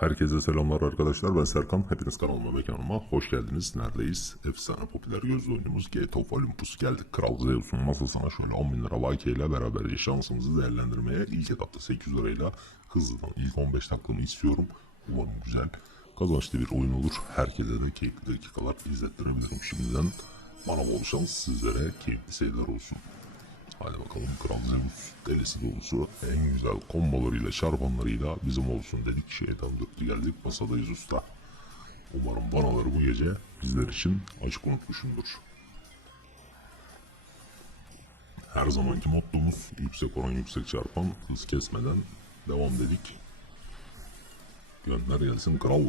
Herkese selamlar arkadaşlar ben Serkan. Hepiniz kanalıma mekanıma hoş geldiniz. Neredeyiz? Efsane popüler gözlü oyunumuz Gate of Olympus geldik. Kral Zeus'un masasına şöyle 10 bin lira vaki ile beraberce şansımızı değerlendirmeye ilk etapta 800 lirayla hızlıdan ilk 15 dakikamı istiyorum. Umarım güzel kazançlı bir oyun olur. Herkese de keyifli dakikalar izlettirebilirim şimdiden. Bana bol şans sizlere keyifli seyirler olsun. Hadi bakalım Kral Zeus delisi dolusu en güzel kombolarıyla şarpanlarıyla bizim olsun dedik. Şeytan dörtlü geldik masadayız usta. Umarım banaları bu gece bizler için açık unutmuşumdur. Her zamanki mottomuz yüksek oran yüksek çarpan hız kesmeden devam dedik. Gönder gelsin kral.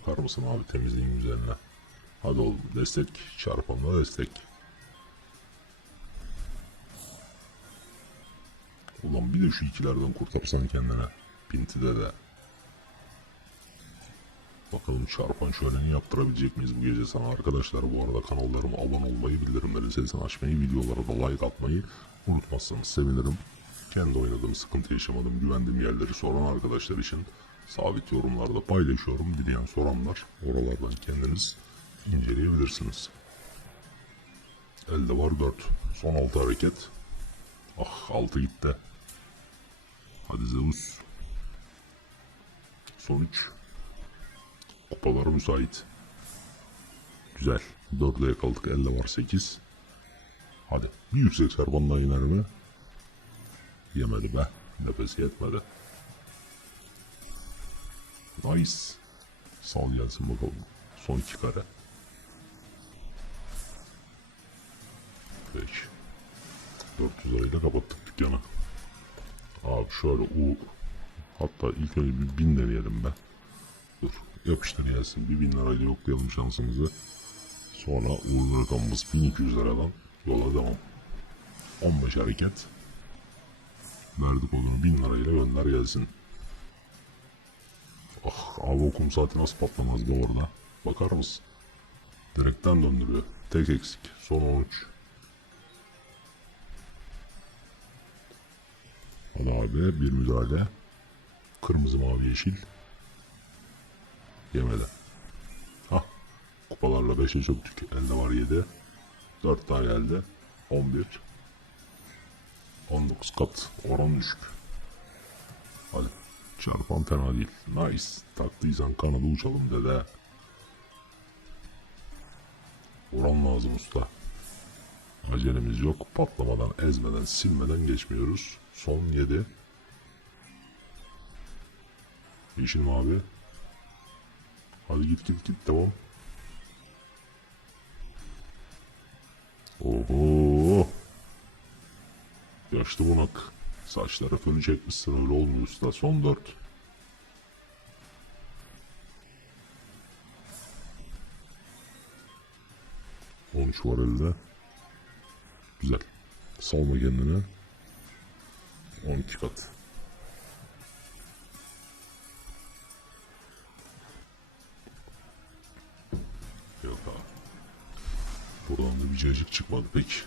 Bakar mısın abi temizliğin üzerine? Hadi oğlum destek çarpanla destek. Ulan bir de şu ikilerden kurtarsan kendine. Pintide de. Bakalım çarpan şöleni yaptırabilecek miyiz bu gece sana arkadaşlar. Bu arada kanallarıma abone olmayı, bildirimlerin sesini açmayı, videolara da like atmayı unutmazsanız sevinirim. Kendi oynadığım, sıkıntı yaşamadığım, güvendiğim yerleri soran arkadaşlar için sabit yorumlarda paylaşıyorum. Dileyen soranlar oralardan kendiniz inceleyebilirsiniz. Elde var 4. Son 6 hareket. Ah 6 gitti. Hadi Zeus. Sonuç. Kupalara müsait. Güzel. 4'le yakaladık. Elde var 8. Hadi. Bir yüksek çarpanla iner mi? Yemedi be. Nefesi yetmedi. Nice. Sal gelsin bakalım. Son iki kare. Peki. 400 lirayla kapattık dükkanı. Abi şöyle U hatta ilk önce bir bin deneyelim be. Dur yapıştır gelsin bir bin lirayla yoklayalım şansımızı. Sonra uğurlu rakamımız 1200 liradan yola devam. 15 hareket. Verdik odunu 1000 lirayla gönder gelsin. Ah abi okum saati nasıl patlamaz be orada. Bakar mısın? Direkten döndürüyor. Tek eksik. Son 13. Abi bir müdahale. Kırmızı mavi yeşil. Yemedi. Hah. Kupalarla 5'e çöktük. Elde var 7. 4 daha geldi. 11. 19 kat. Oran düşük. Hadi. Çarpan fena değil. Nice. Taktıysan kanadı uçalım dede. Oran lazım usta. Acelemiz yok. Patlamadan, ezmeden, silmeden geçmiyoruz. Son 7. Yeşil mavi. Hadi git git git devam. Oho. Yaşlı bunak. Saçları fönü çekmişsin öyle olmuyor usta. Son 4. On üç var elde. Güzel. Salma kendini. 12 kat. Yok abi. Buradan da bir cacık çıkmadı pek.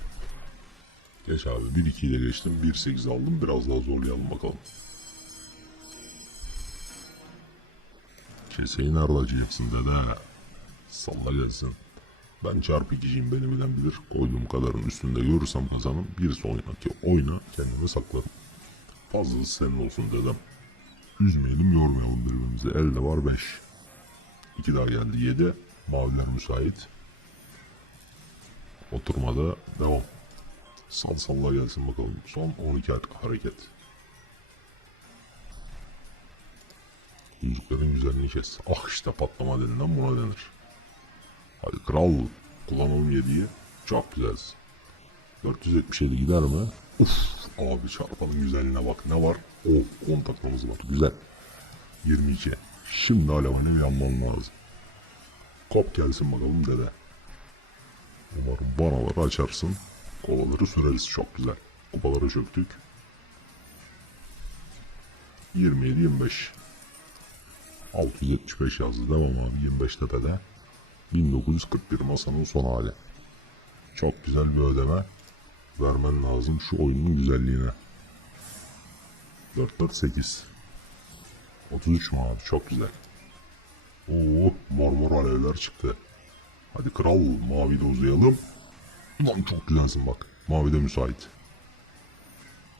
Geç abi 1-2 ile geçtim. 1-8 aldım. Biraz daha zorlayalım bakalım. Keseyi nerede acıyacaksın dede? Salla gelsin. Ben çarpı ikiciyim beni bilen bilir. Koyduğum kadarın üstünde görürsem kazanım. Birisi oyna ki oyna kendimi saklarım. Fazlası senin olsun dedem. Üzmeyelim yormayalım birbirimizi. Elde var 5. 2 daha geldi 7. Maviler müsait. Oturmada devam. Sal salla gelsin bakalım. Son 12 hareket. Yüzüklerin güzelliğini kes. Ah işte patlama denilen buna denir. Hadi kral kullanalım 7'yi. Çok güzelsin. 477 gider mi? Uf abi çarpanın güzelliğine bak ne var? O 10 takmamız var. Güzel. 22. Şimdi alevane yanman lazım. Kop gelsin bakalım dede. Umarım banaları açarsın. Kolaları süreriz çok güzel. Kupalara çöktük. 27-25. 675 yazdı devam abi 25 tepede. 1941 masanın son hali. Çok güzel bir ödeme. Vermen lazım şu oyunun güzelliğine. 4-4-8. 33 mavi çok güzel. Oo mor mor alevler çıktı. Hadi kral mavi de uzayalım. Ulan çok güzelsin bak. Mavi de müsait.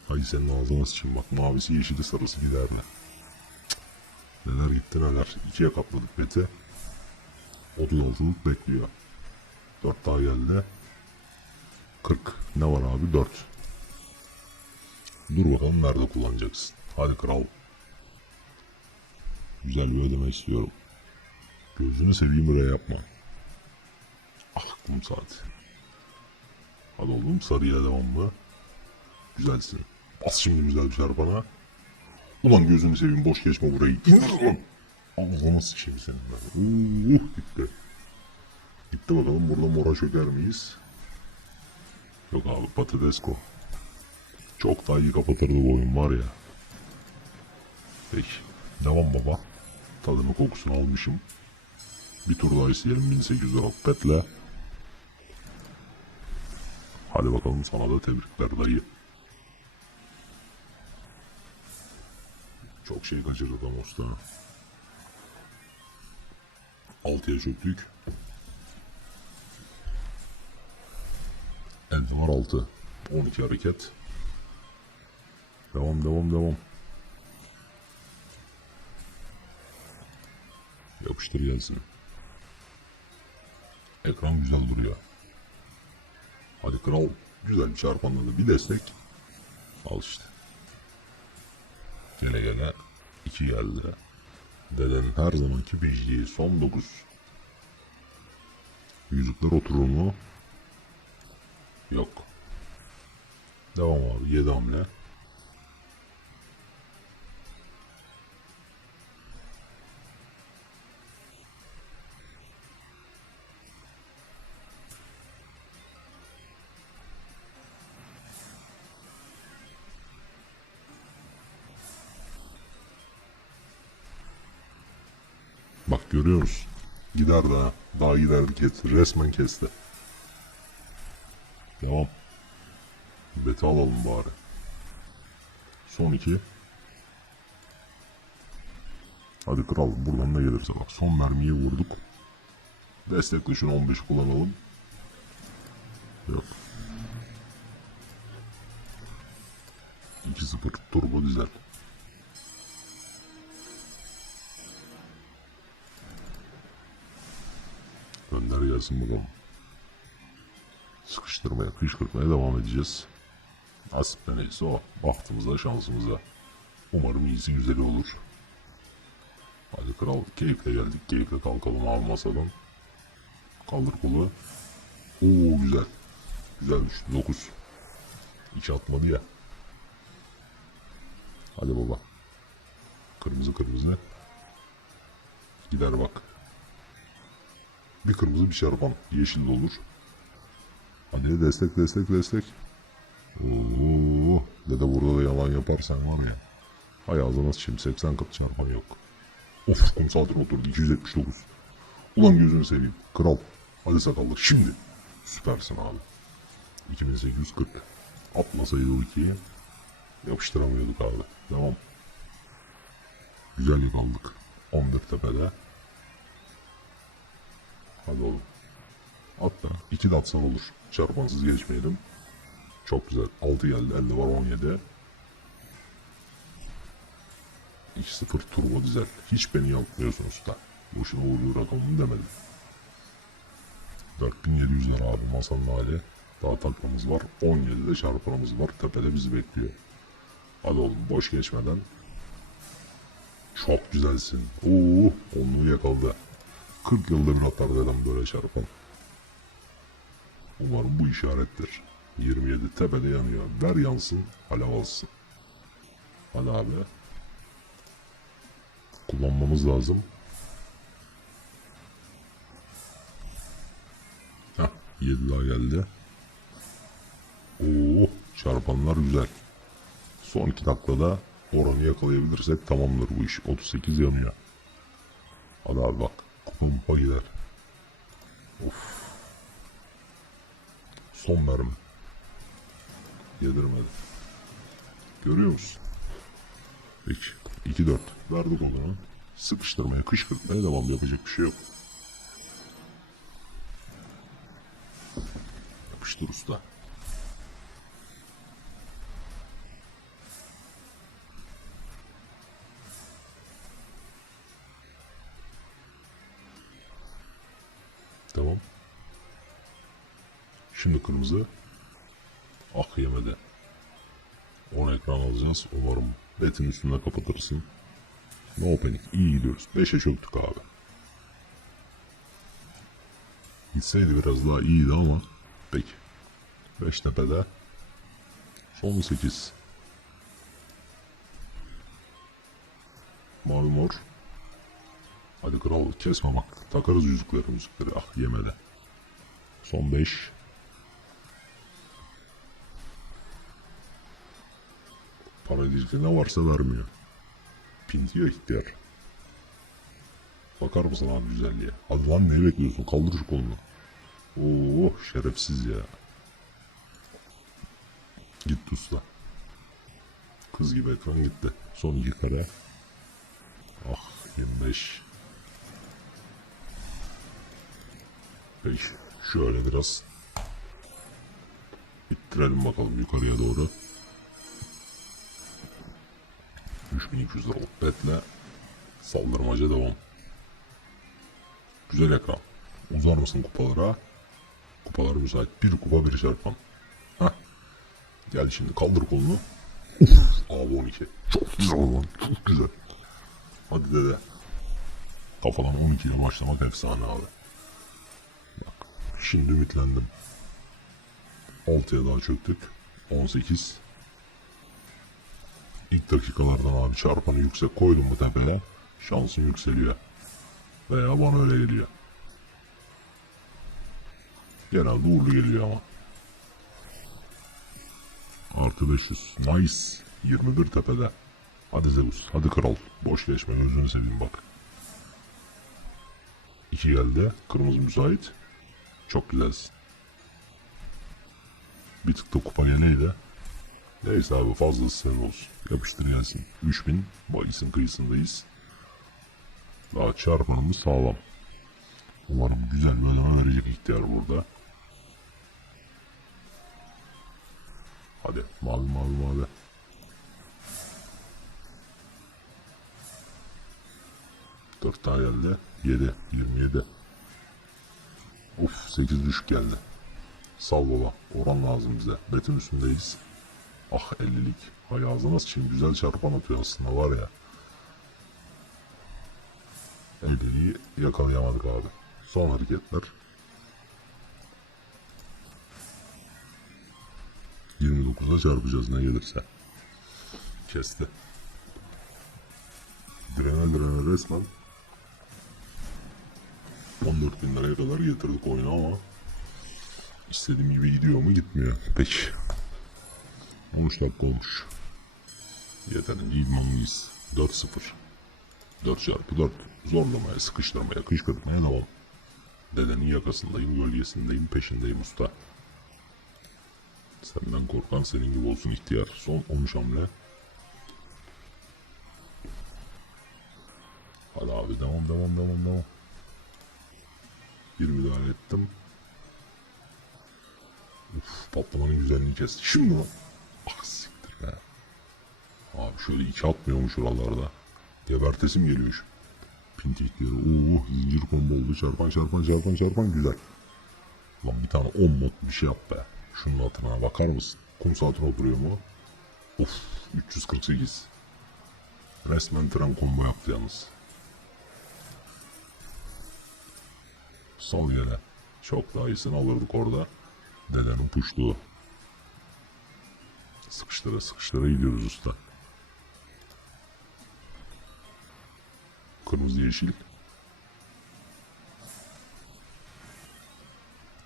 Hay senin ağzına sıçayım bak. Mavisi yeşili sarısı gider mi? Neler gitti neler. İkiye katladık beti. O yolculuk bekliyor. Dört daha geldi. 40. Ne var abi? 4. Dur bakalım nerede kullanacaksın. Hadi kral. Güzel bir ödeme istiyorum. Gözünü seveyim buraya yapma. Kum saati. Hadi oğlum sarıya devam mı? Güzelsin. Bas şimdi güzel bir çarpana. Ulan gözünü seveyim boş geçme burayı. Lan. Ağzına sıçayım senin ben. Uh, gitti. Gitti bakalım burada mora çöker miyiz? Yok abi patatesko. Çok daha iyi kapatırdı bu oyun var ya. Peki. Devam baba. Tadını kokusunu almışım. Bir tur daha isteyelim 1800 lira petle. Hadi bakalım sana da tebrikler dayı. Çok şey kaçırdı adam usta. 6'ya çöktük. Elde var 6. 12 hareket. Devam devam devam. Yapıştır gelsin. Ekran güzel duruyor. Hadi kral. Güzel bir çarpanla da bir destek. Al işte. Gele gele. iki geldi. Deden her zamanki beşliği son dokuz. Yüzükler oturur mu? Yok. Devam abi. Yedi hamle. Gider daha. Daha giderdi kesti. Resmen kesti. Devam. Beti alalım bari. Son iki. Hadi kral buradan ne gelirse bak. Son mermiyi vurduk. Destekli şunu 15 kullanalım. Yok. 2-0 turbo dizel. Gönder gelsin bakalım. Sıkıştırmaya, kışkırtmaya devam edeceğiz. Nasip de neyse o. Bahtımıza, şansımıza. Umarım iyisi güzeli olur. Hadi kral, keyifle geldik. Keyifle kalkalım abi masadan. Kaldır kolu. Oo güzel. Güzel düştü. 9. Hiç atmadı ya. Hadi baba. Kırmızı kırmızı. Gider bak. Bir kırmızı bir şarpan. Yeşil de olur. Hadi destek destek destek. Oo, dede burada da yalan yaparsan var ya. Hay ağzına sıçayım 80 kat çarpan yok. Of kum saatine oturdu 279. Ulan gözünü seveyim. Kral. Hadi sakallı şimdi. Süpersin abi. 2840. Atmasaydı o ikiyi. Yapıştıramıyorduk abi. Devam. Güzel yakaladık. 11 tepede. Hadi oğlum. Hatta iki de atsan olur. Çarpansız geçmeyelim. Çok güzel. 6 geldi. Elde var 17. 2-0 turbo dizel. Hiç beni yanıltmıyorsun usta. Boşuna vurduğu rakamını demedim. 4700 lira abi masanın hali. Daha takmamız var. 17'de çarpanımız var. Tepede bizi bekliyor. Hadi oğlum boş geçmeden. Çok güzelsin. Oo, onluğu yakaladı. 40 yılda bir atar dedem böyle çarpan. Umarım bu işarettir. 27 tepede yanıyor. Ver yansın, alev alsın. Hadi abi. Kullanmamız lazım. Heh, 7 daha geldi. Oo, çarpanlar güzel. Son iki dakikada oranı yakalayabilirsek tamamdır bu iş. 38 yanıyor. Hadi abi bak. Kumpa gider. Of. Son mermi. Yedirmedi. Görüyor musun? Peki. 2-4. Verdik o zaman. Sıkıştırmaya, kışkırtmaya devam yapacak bir şey yok. Yapıştır usta. Şimdi kırmızı. Ah yemedi. 10 ekran alacağız. Umarım betin üstünde kapatırsın. No panic. İyi gidiyoruz. 5'e çöktük abi. Gitseydi biraz daha iyiydi ama. Peki. 5 tepede. Son 8. Mavi mor. Hadi kral kesme bak. Takarız yüzükleri müzikleri. Ah yemedi. Son 5. Para diyecek ne varsa vermiyor. Pintiyor ihtiyar. Bakar mısın abi güzelliğe? Hadi lan ne bekliyorsun? Kaldır şu kolunu. Oo şerefsiz ya. Gitti usta. Kız gibi ekran gitti. Son iki kare. Ah 25. Peki şöyle biraz ittirelim bakalım yukarıya doğru. 3200 liralık betle saldırmaca devam. Güzel ekran. Uzar mısın kupalara? Kupalar müsait. Bir kupa bir çarpan. Hah. Gel şimdi kaldır kolunu. Abi 12. Çok güzel lan. Çok güzel. Hadi dede. Kafadan 12 ile başlamak efsane abi. Şimdi ümitlendim. 6'ya daha çöktük. 18. İlk dakikalardan abi çarpanı yüksek koydum mu tepeye şansın yükseliyor. Veya bana öyle geliyor. Genelde uğurlu geliyor ama. Artı 500. Nice. 21 tepede. Hadi Zeus. Hadi kral. Boş geçme gözünü seveyim bak. 2 geldi. Kırmızı müsait. Çok güzelsin. Bir tık da kupa geleydi. Neyse abi fazlası senin olsun. Yapıştır gelsin. 3000 Mayıs'ın kıyısındayız. Daha çarpanımız sağlam. Umarım güzel bir ödeme verecek ihtiyar burada. Hadi mavi mavi mavi. Dört tane geldi. Yedi. Yirmi yedi. Uf sekiz düşük geldi. Sal baba. Oran lazım bize. Betin üstündeyiz. Ah 50'lik. Hay ağzına sıçayım güzel çarpan atıyor aslında var ya. 50'liği yakalayamadık abi. Son hareketler. 29'a çarpacağız ne gelirse. Kesti. Direne direne resmen 14 bin liraya kadar getirdik oyunu ama istediğim gibi gidiyor mu gitmiyor. Peki. 13 dakika olmuş. Yeterince idmanlıyız. 4-0. 4 çarpı 4. Zorlamaya, sıkıştırmaya, kışkırtmaya devam. Dedenin yakasındayım, gölgesindeyim, peşindeyim usta. Senden korkan senin gibi olsun ihtiyar. Son 13 hamle. Hadi abi devam devam devam devam. Bir müdahale ettim. Uf, patlamanın güzelliğini kesti. Şimdi lan. Abi şöyle iki atmıyormuş oralarda. Gebertesim geliyor şu. Pintikleri. Oo zincir combo oldu. Çarpan çarpan çarpan çarpan güzel. Lan bir tane 10 mod bir şey yap be. Şunun hatırına bakar mısın? Kum saatine oturuyor mu? Of 348. Resmen tren combo yaptı yalnız. Sal yere. Çok daha iyisini alırdık orada. Dedenin puştuğu. Sıkıştıra sıkıştıra gidiyoruz usta. Kırmızı yeşil.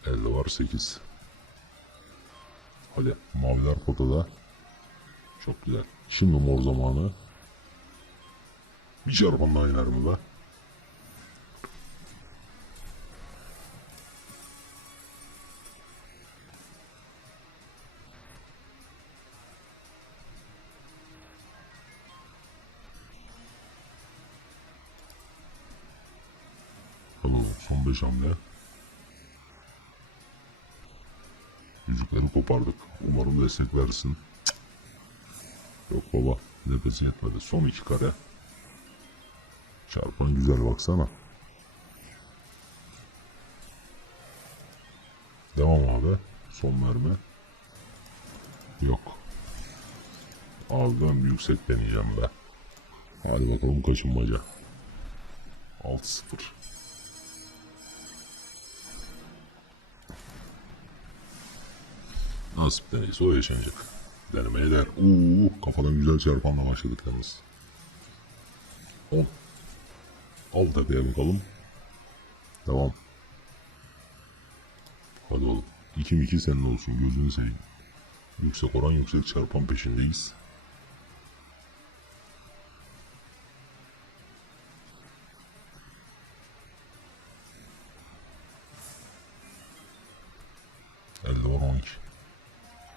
Elde var 8. Hadi maviler potada. Çok güzel. Şimdi mor zamanı. Bir çarpan daha iner mi be? Son 5 hamle. Yüzükleri kopardık. Umarım destek versin. Yok baba. Nefesi yetmedi. Son iki kare. Çarpan güzel baksana. Devam abi. Son mermi. Yok. Bir yüksek deneyeceğim be. Hadi bakalım kaşınmaca. 6-0. Nasip neyse o yaşanacak. Denemeye değer. Oo, kafadan güzel çarpanla başladık yalnız. Al. Al tepeye bakalım. Devam. Hadi oğlum. 2 2 senin olsun gözünü seveyim. Yüksek oran yüksek çarpan peşindeyiz.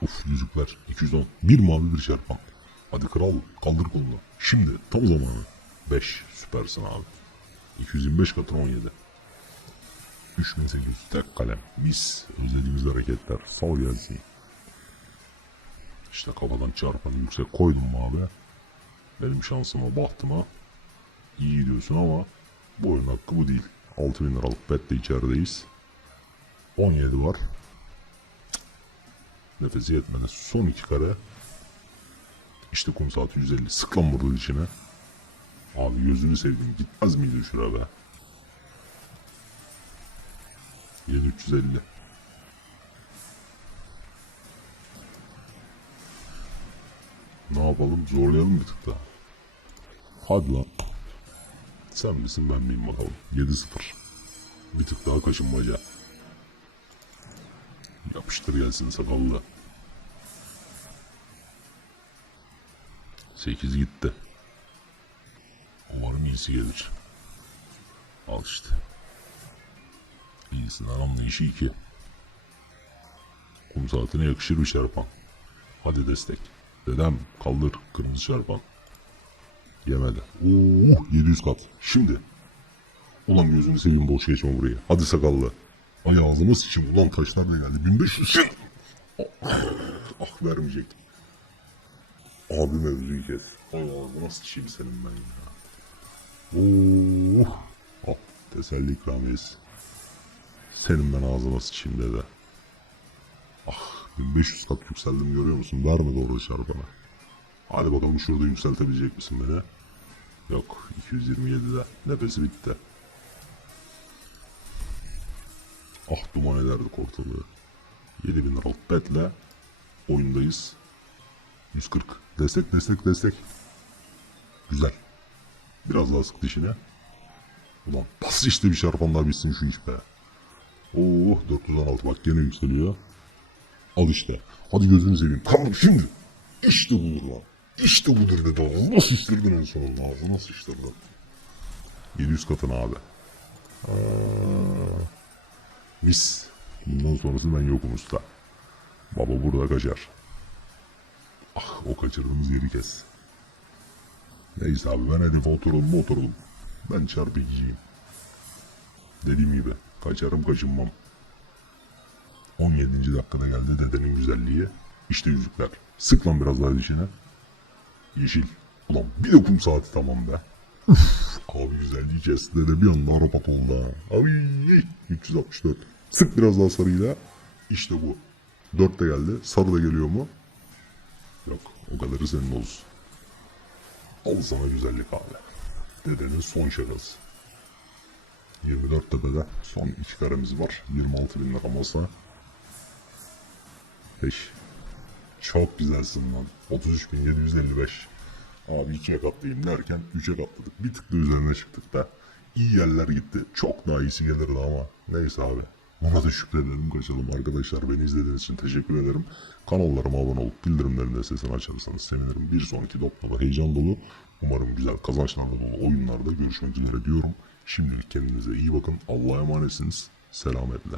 Uf yüzükler. 210. Bir mavi bir çarpan. Hadi kral kaldır kolunu. Şimdi tam zamanı. 5. Süpersin abi. 225 katına 17. 3800 tek kalem. Mis. Özlediğimiz hareketler. Sal gelsin. İşte kafadan çarpanı yüksek koydum abi? Benim şansıma bahtıma iyi gidiyorsun ama bu oyun hakkı bu değil. 6000 liralık betle içerideyiz. 17 var. Nefesi yetmedi. Son iki kare. İşte kum saati 150. Sık lan burada içine. Abi gözünü sevdim. Gitmez miydi şura be? 7350. Ne yapalım? Zorlayalım bir tık daha. Hadi lan. Sen misin ben miyim bakalım. 7-0. Bir tık daha kaşınmaca. Yapıştır gelsin sakallı. 8 gitti. Umarım iyisi gelir. Al işte. İyisinden anlayışı 2. Kum saatine yakışır bir çarpan. Hadi destek. Dedem kaldır kırmızı çarpan. Yemedi. Oo 700 kat. Şimdi. Ulan gözünü seveyim boş geçme burayı. Hadi sakallı. Ay ağzıma sıçayım. Ulan taşlar da geldi. 1500 sen. ah vermeyecektim. Abi mevzuyu kes. Ay ağzıma sıçayım senin ben ya. Oo. Ah teselli ikramiyesi. Senin ben ağzıma sıçayım dede. Ah 1500 kat yükseldim görüyor musun? Verme doğru çarpana. Hadi bakalım şurada yükseltebilecek misin beni? Yok 227'de nefesi bitti. Ah duman ederdik ortalığı. 7000 liralık betle oyundayız. 140. Destek destek destek. Güzel. Biraz daha sık dişine. Ulan bas işte bir çarpan daha bitsin şu iş be. Oo 416 bak gene yükseliyor. Al işte. Hadi gözünü seveyim. Kaldır şimdi. İşte budur lan. İşte budur dedi ağzı. Nasıl sıçtırdın en sonunda ağzı nasıl sıçtırdın? 700 katın abi. Aa, mis. Bundan sonrası ben yokum usta. Baba burada kaçar. Ah o kaçırdığımız yeri kes. Neyse abi ben hedefe oturalım mı oturalım. Ben çarpıcıyım. Dediğim gibi kaçarım kaçınmam. 17. dakikada geldi dedenin güzelliği. İşte yüzükler. Sık lan biraz daha dişine. Yeşil. Ulan bir de kum saati tamam be. Abi güzelliği kesti dede bir anda arapat oldu ha. Abi 364. Sık biraz daha sarıyla. İşte bu. 4 de geldi. Sarı da geliyor mu? Yok. O kadarı senin olsun. Al sana güzellik abi. Dedenin son şakası. 24 tepede son iki karemiz var. 26 bin lira masa. 5. Çok güzelsin lan. 33.755. Abi ikiye katlayayım derken 3'e katladık. Bir tık da üzerine çıktık da. İyi yerler gitti. Çok daha iyisi gelirdi ama. Neyse abi. Ona da şükredelim kaçalım arkadaşlar. Beni izlediğiniz için teşekkür ederim. Kanallarıma abone olup bildirimlerin sesini açarsanız sevinirim. Bir sonraki dopla heyecan dolu. Umarım güzel kazançlarla dolu oyunlarda görüşmek üzere diyorum. Şimdilik kendinize iyi bakın. Allah'a emanetsiniz. Selametle.